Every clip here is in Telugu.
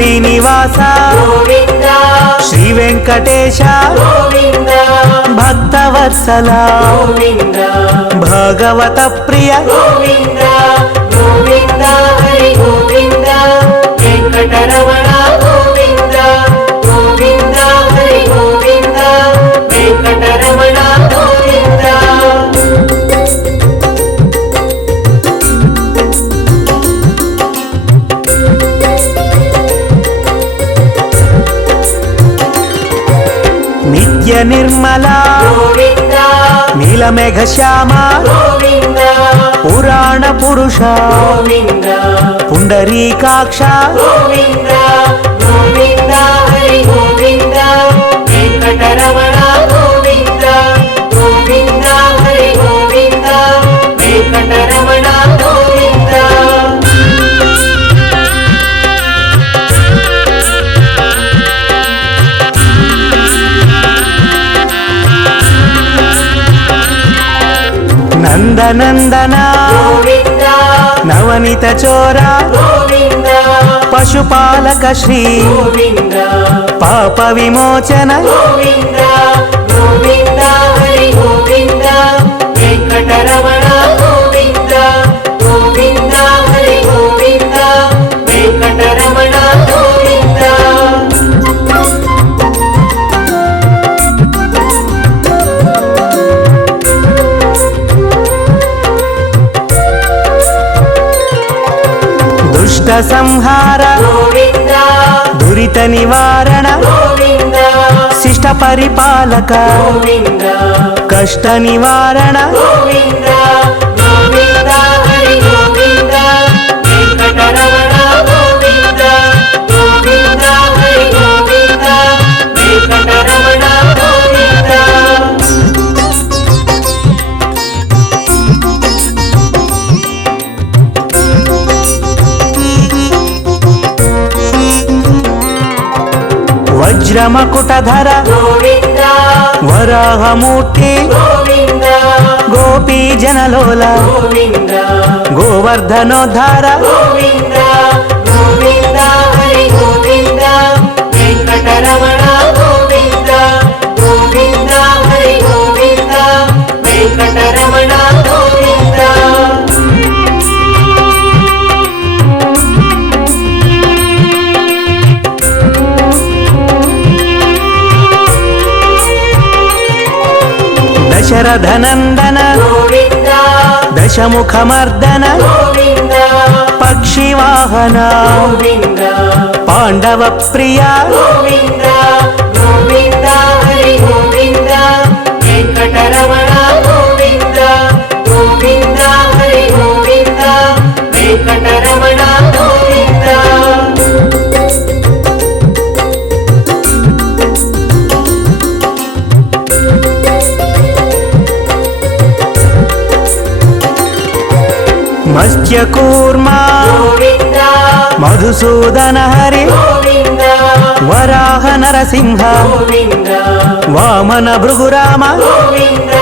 శ్రీనివాస గోవింద శ్రీ వెంకటేశ గోవింద భక్తవత్సల గోవింద భగవత ప్రియ గోవింద గోవింద హరి గోవింద వెంకటరమణ గోవింద గోవింద హరి గోవింద వెంకటరమణ గోవింద నిత్య నిర్మల గోవింద నీలమేఘ శ్యామ గోవింద పురాణ పురుష గోవింద పుండరీకాక్ష గోవింద గోవింద హరి గోవింద వెంకటరమణ గోవింద గోవింద హరి గోవింద వెంకటరమణ గోవింద నందనందన గోవింద నవనిత చోర గోవింద పశుపాలక శ్రీ గోవింద పాప విమోచన గోవింద గోవింద హరి గోవింద వెంకటరమణ గోవింద గోవింద హరి గోవింద వెంకటరమణ గోవింద దుష్ట సంహార గోవింద దురిత నివారణ గోవింద శిష్ట పరిపాలక గోవింద కష్ట నివారణ గోవింద గోవింద హరి గోవింద వెంకటరమణ గోవింద గోవింద హరి గోవింద వెంకటరమణ గోవింద వజ్రమకుటధర గోవింద వరాహమూర్తి గోవింద గోపీ జనలోల గోవింద గోవర్ధనోద్ధార గోవింద గోవింద హరి గోవింద వెంకటరమణ గోవింద గోవింద హరి గోవింద వెంకటరమణ గోవింద దశరథనందన గోవింద దశముఖమర్దన గోవింద పక్షివాహన గోవింద పాండవ ప్రియ గోవింద గోవింద హరి గోవింద వెంకటరమణ గోవింద గోవింద హరి గోవింద వెంకటరమణ గోవింద మత్స్యకూర్మ గోవింద మధుసూదన హరి గోవింద వరాహ నరసింహ గోవింద వామన భృగురామ గోవింద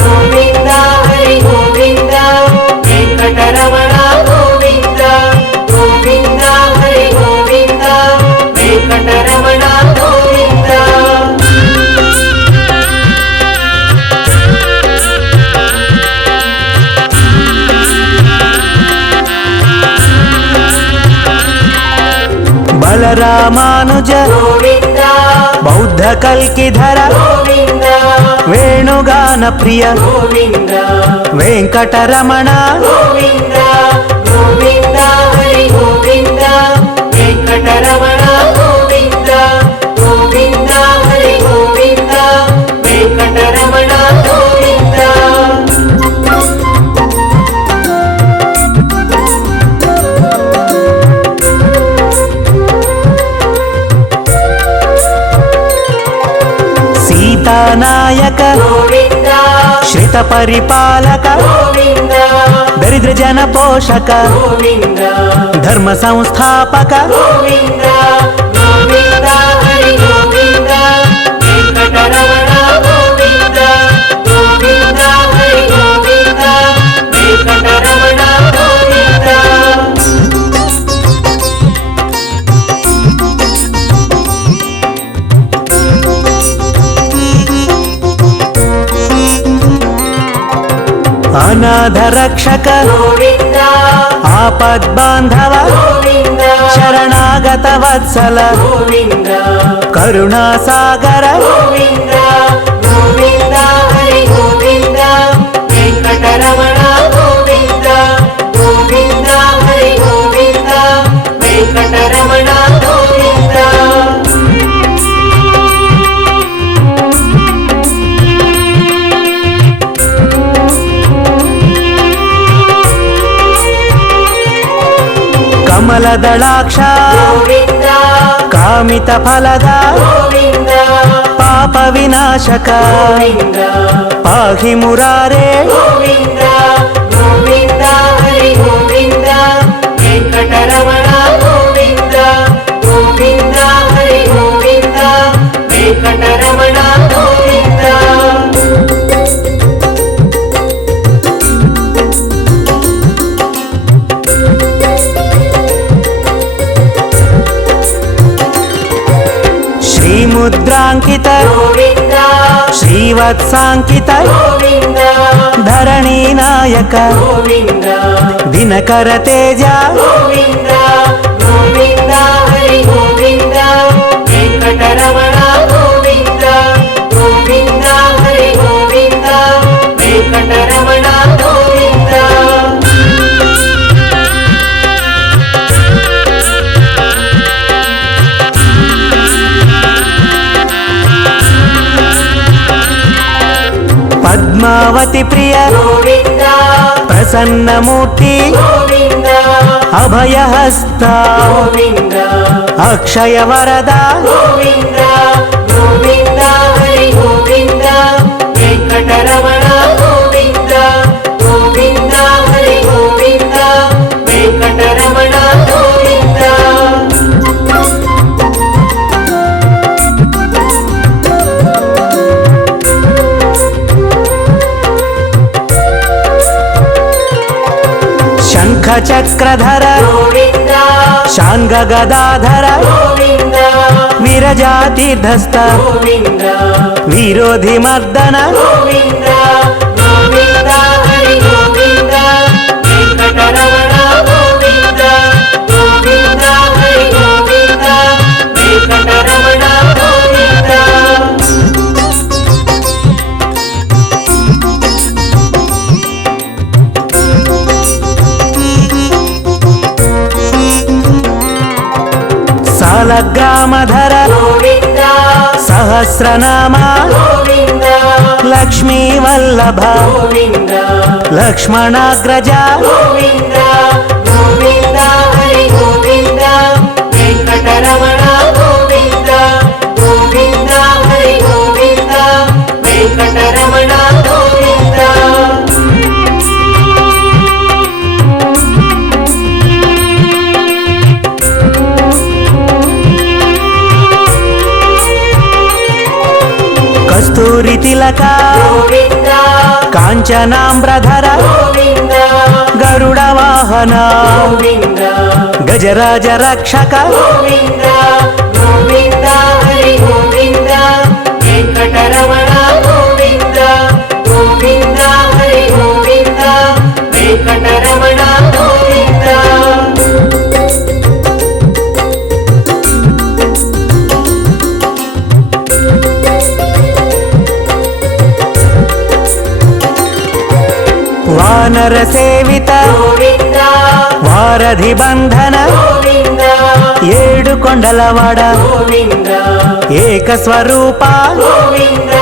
గోవింద హరి గోవింద వెంకటరమణ గోవింద గోవింద హరి గోవింద వెంకటరమణ గోవింద బలరామానుజ గోవింద బౌద్ధ కల్కిధర గోవింద వేణుగాన ప్రియ గోవింద వెంకటరమణ గోవింద గోవింద హరి గోవింద వెంకటరమణ గోవింద గోవింద హరి గోవింద వెంకటరమణ గోవింద సీతానాయక గోవింద శ్రిత పరిపాలక గోవింద దరిద్ర జన పోషక గోవింద ధర్మ సంస్థాపక గోవింద గోవింద హరి గోవింద వెంకటరమణ గోవింద గోవింద హరి గోవింద వెంకటరమణ గోవింద ಅನಾಥ ರಕ್ಷಕ ಗೋವಿಂದ ಆಪದ್ಬಾಂಧವ ಗೋವಿಂದ ಶರಣಾಗತ ವತ್ಸಲ ಗೋವಿಂದ ಕರುಣಾಸಾಗರ ಗೋವಿಂದ ಗೋವಿಂದ ಹರಿ ಗೋವಿಂದ ವೆಂಕಟರಮಣ ಗೋವಿಂದ ಗೋವಿಂದ ಹರಿ ಗೋವಿಂದ ವೆಂಕಟರಮಣ ಗೋವಿಂದ ಕಮಲದಳಾಕ್ಷ ಗೋವಿಂದ ಕಾಮಿತ ಫಲದ ಗೋವಿಂದ ಪಾಪ ವಿನಾಶಕ ಗೋವಿಂದ ಪಾಹಿ ಮುರಾರೇ ಗೋವಿಂದ ಗೋವಿಂದ ಹರಿ ಗೋವಿಂದ ವೆಂಕಟರಮಣ ಗೋವಿಂದ ಗೋವಿಂದ ಹರಿ ಗೋವಿಂದ ವೆಂಕಟರಮಣ ಗೋವಿಂದ ಶ್ರೀಮುದ್ರಾಂಕಿತ ಗೋವಿಂದ ಶ್ರೀವತ್ಸಾಂಕಿತ ಗೋವಿಂದ ಧರಣಿ ನಾಯಕ ಗೋವಿಂದ ದಿನಕರ ತೇಜ ಗೋವಿಂದ ಗೋವಿಂದ ಹರಿ ಗೋವಿಂದ ವೆಂಕಟರಮಣ ಗೋವಿಂದ ಗೋವಿಂದ ಹರಿ ಗೋವಿಂದ ವೆಂಕಟರಮಣ ಗೋವಿಂದ ಪದ್ಮಾವತಿ ಪ್ರಿಯ ಗೋವಿಂದ ಪ್ರಸನ್ನ ಮೂರ್ತಿ ಗೋವಿಂದ ಅಭಯ ಹಸ್ತ ಗೋವಿಂದ ಅಕ್ಷಯ ವರದ ಗೋವಿಂದ ಗೋವಿಂದ ಹರಿ ಗೋವಿಂದ ವೆಂಕಟರಮಣ ಗೋವಿಂದ ಗೋವಿಂದ ಹರಿ ಗೋವಿಂದ ವೆಂಕಟರಮಣ ಗೋವಿಂದ ಶಂಖ ಚಕ್ರಧರ ಗೋವಿಂದ ಶಾಂಗ ಗದಾಧರ ಗೋವಿಂದ ವಿರಜಾತೀರ್ಧಸ್ಥ ಗೋವಿಂದ ವಿರೋಧಿ ಮರ್ದನ ಗೋವಿಂದ ಗೋವಿಂದ ಹರಿ ಗೋವಿಂದ ವೆಂಕಟರಮಣ ಗೋವಿಂದ ಗೋವಿಂದ ಹರಿ ಗೋವಿಂದ ವೆಂಕಟರಮಣ ಗೋವಿಂದ ಸಾಲಗ್ರಾಮಧರ ಗೋವಿಂದ ಸಹಸ್ರನಾಮ ಗೋವಿಂದ ಲಕ್ಷ್ಮೀ ವಲ್ಲಭ ಗೋವಿಂದ ಲಕ್ಷ್ಮಣಾಗ್ರಜ ಗೋವಿಂದ ಗೋವಿಂದ ಹರಿ ಗೋವಿಂದ ವೆಂಕಟರಮಣ ಗೋವಿಂದ ಗೋವಿಂದ ಹರಿ ಗೋವಿಂದ ವೆಂಕಟರಮಣ ಗೋವಿಂದ ಕಸ್ತೂರಿ ತಿಲಕ ಗೋವಿಂದ ಕಾಂಚನಾಂಬ್ರಧರ ಗೋವಿಂದ ಗರುಡ ವಾಹನ ಗೋವಿಂದ ಗಜರಾಜ ರಕ್ಷಕ ಗೋವಿಂದ ಗೋವಿಂದ ಹರಿ ಗೋವಿಂದ ವೆಂಕಟರಮಣ ಗೋವಿಂದ ಗೋವಿಂದ ಹರಿ ಗೋವಿಂದ ವೆಂಕಟರಮಣ ಗೋವಿಂದ ವಾನರ ಸೇವಿತ ಗೋವಿಂದ ವಾರಧಿ ಬಂಧನ ಗೋವಿಂದ ಏಳು ಕೊಂಡಲವಾಡ ಗೋವಿಂದ ಏಕ ಸ್ವರೂಪ ಗೋವಿಂದ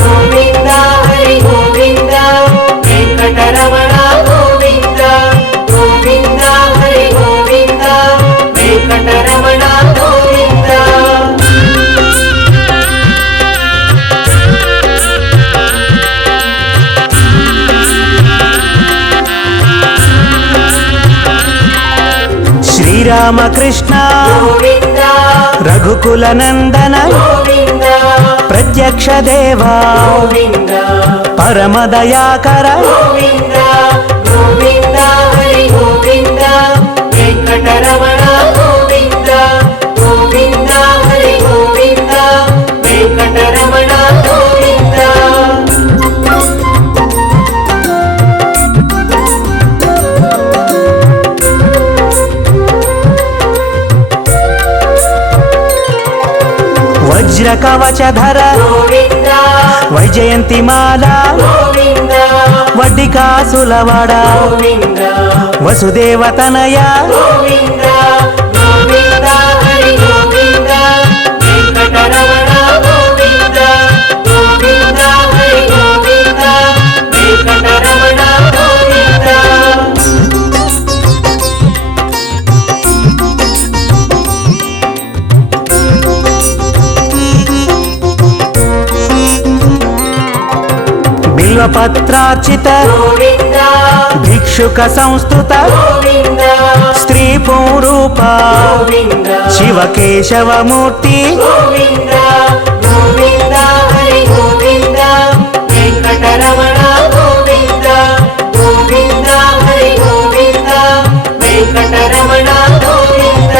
ಗೋವಿಂದ ಹರಿ ಗೋವಿಂದ ವೆಂಕಟರಮಣ ಗೋವಿಂದ ಗೋವಿಂದ ಹರಿ ಗೋವಿಂದ ವೆಂಕಟರಮಣ ಗೋವಿಂದ ಶ್ರೀರಾಮಕೃಷ್ಣ ಗೋವಿಂದ ರಘುಕುಲ ನಂದನ ಗೋವಿಂದ ಪ್ರತ್ಯಕ್ಷ ದೇವ ಗೋವಿಂದ ಪರಮ ದಯಾಕರ ಗೋವಿಂದ ಗೋವಿಂದ ಹರಿ ಗೋವಿಂದ ವೆಂಕಟರಮಣ ಗೋವಿಂದ ಗೋವಿಂದ ಹರಿ ಗೋವಿಂದ ವೆಂಕಟರಮಣ ಗೋವಿಂದ వజ్ర కవచధర గోవింద వైజయంతి మాల గోవింద వడ్డికాసులవాడ గోవింద వసుదేవ తనయ గోవింద గోవింద హరి గోవింద వెంకటరమణ గోవింద గోవింద హరి గోవింద వెంకటరమణ గోవింద బిల్వపత్రార్చిత గోవింద భిక్షుక సంస్థుత గోవింద స్త్రీ పూరూప గోవింద శివకేశవమూర్తి గోవింద గోవింద హరి గోవింద వెంకటరమణ గోవింద గోవింద హరి గోవింద వెంకటరమణ గోవింద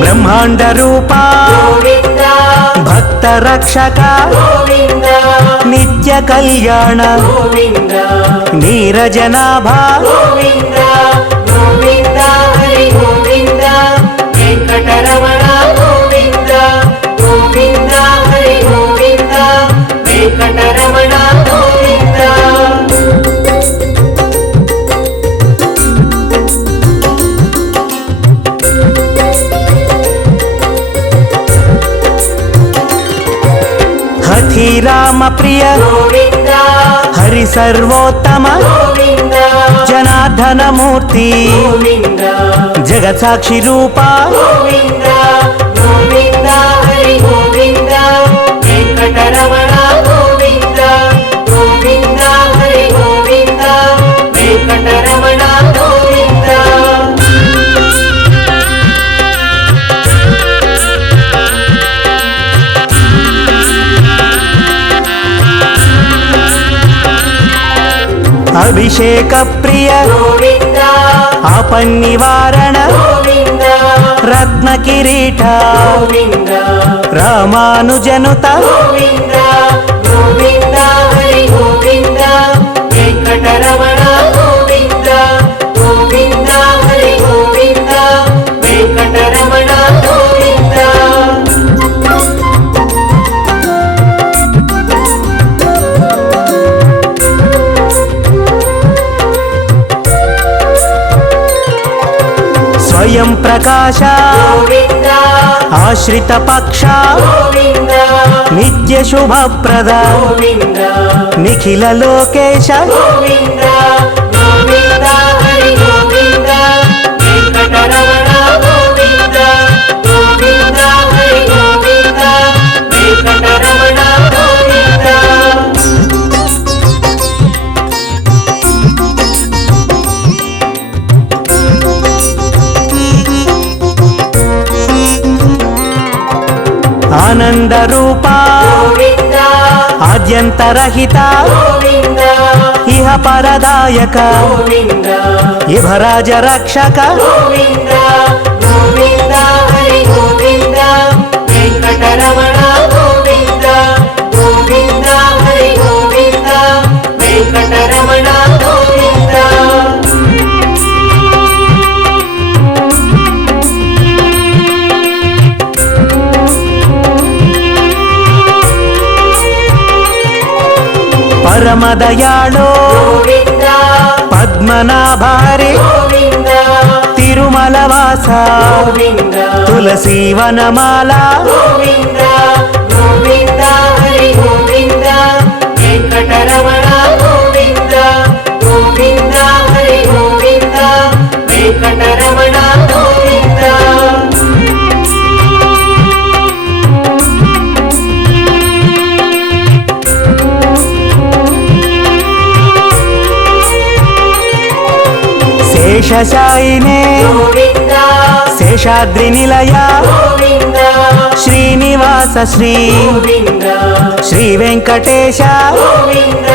బ్రహ్మాండ రూప గోవింద భక్త రక్షక గోవింద నిత్య కళ్యాణ గోవింద నీరజనాభ గోవింద గోవింద హరి గోవింద వెంకటరమణ గోవింద గోవింద హరి గోవింద వెంకటరమణ గోవింద హఠి రామ ప్రియ గోవింద హరి సర్వోత్తమ గోవింద జనార్దన మూర్తి గోవింద జగత్ సాక్షి రూప గోవింద గోవింద హరి గోవింద వెంకటరమణ గోవింద గోవింద హరి గోవింద వెంకటరమణ గోవింద అభిషేక ప్రియ గోవింద ఆపన్నివారణ గోవింద రత్న కిరీట గోవింద రామానుజనుత గోవింద గోవింద హరి గోవింద వెంకటరమణ గోవింద గోవింద హరి గోవింద వెంకటరమణ గోవింద స్వయం ప్రకాశ గోవింద ఆశ్రిత పక్ష గోవింద నిత్య శుభప్రద గోవింద నిఖిల లోకేశ గోవింద గోవింద హరి గోవింద వెంకటరమణ గోవింద గోవింద హరి గోవింద వెంకటరమణ గోవింద ఆనంద రూప గోవింద ఆద్యంతరహిత గోవింద ఇహ పరదాయక గోవింద ఇభరాజ రక్షక గోవింద గోవింద హరి గోవింద వెంకటరమణ గోవింద గోవింద హరి గోవింద వెంకటరమణ గోవింద పరమదయాళో గోవింద పద్మనాభారి గోవింద తిరుమల వాస గోవింద తులసి వనమాల గోవింద గోవింద హరి గోవింద వెంకటరమణ గోవింద గోవింద హరి గోవింద వెంకటరమణ గోవింద శేషశాయినే గోవింద శేషాద్రి నిలయ గోవింద శ్రీనివాస శ్రీ గోవింద శ్రీ వెంకటేశ గోవింద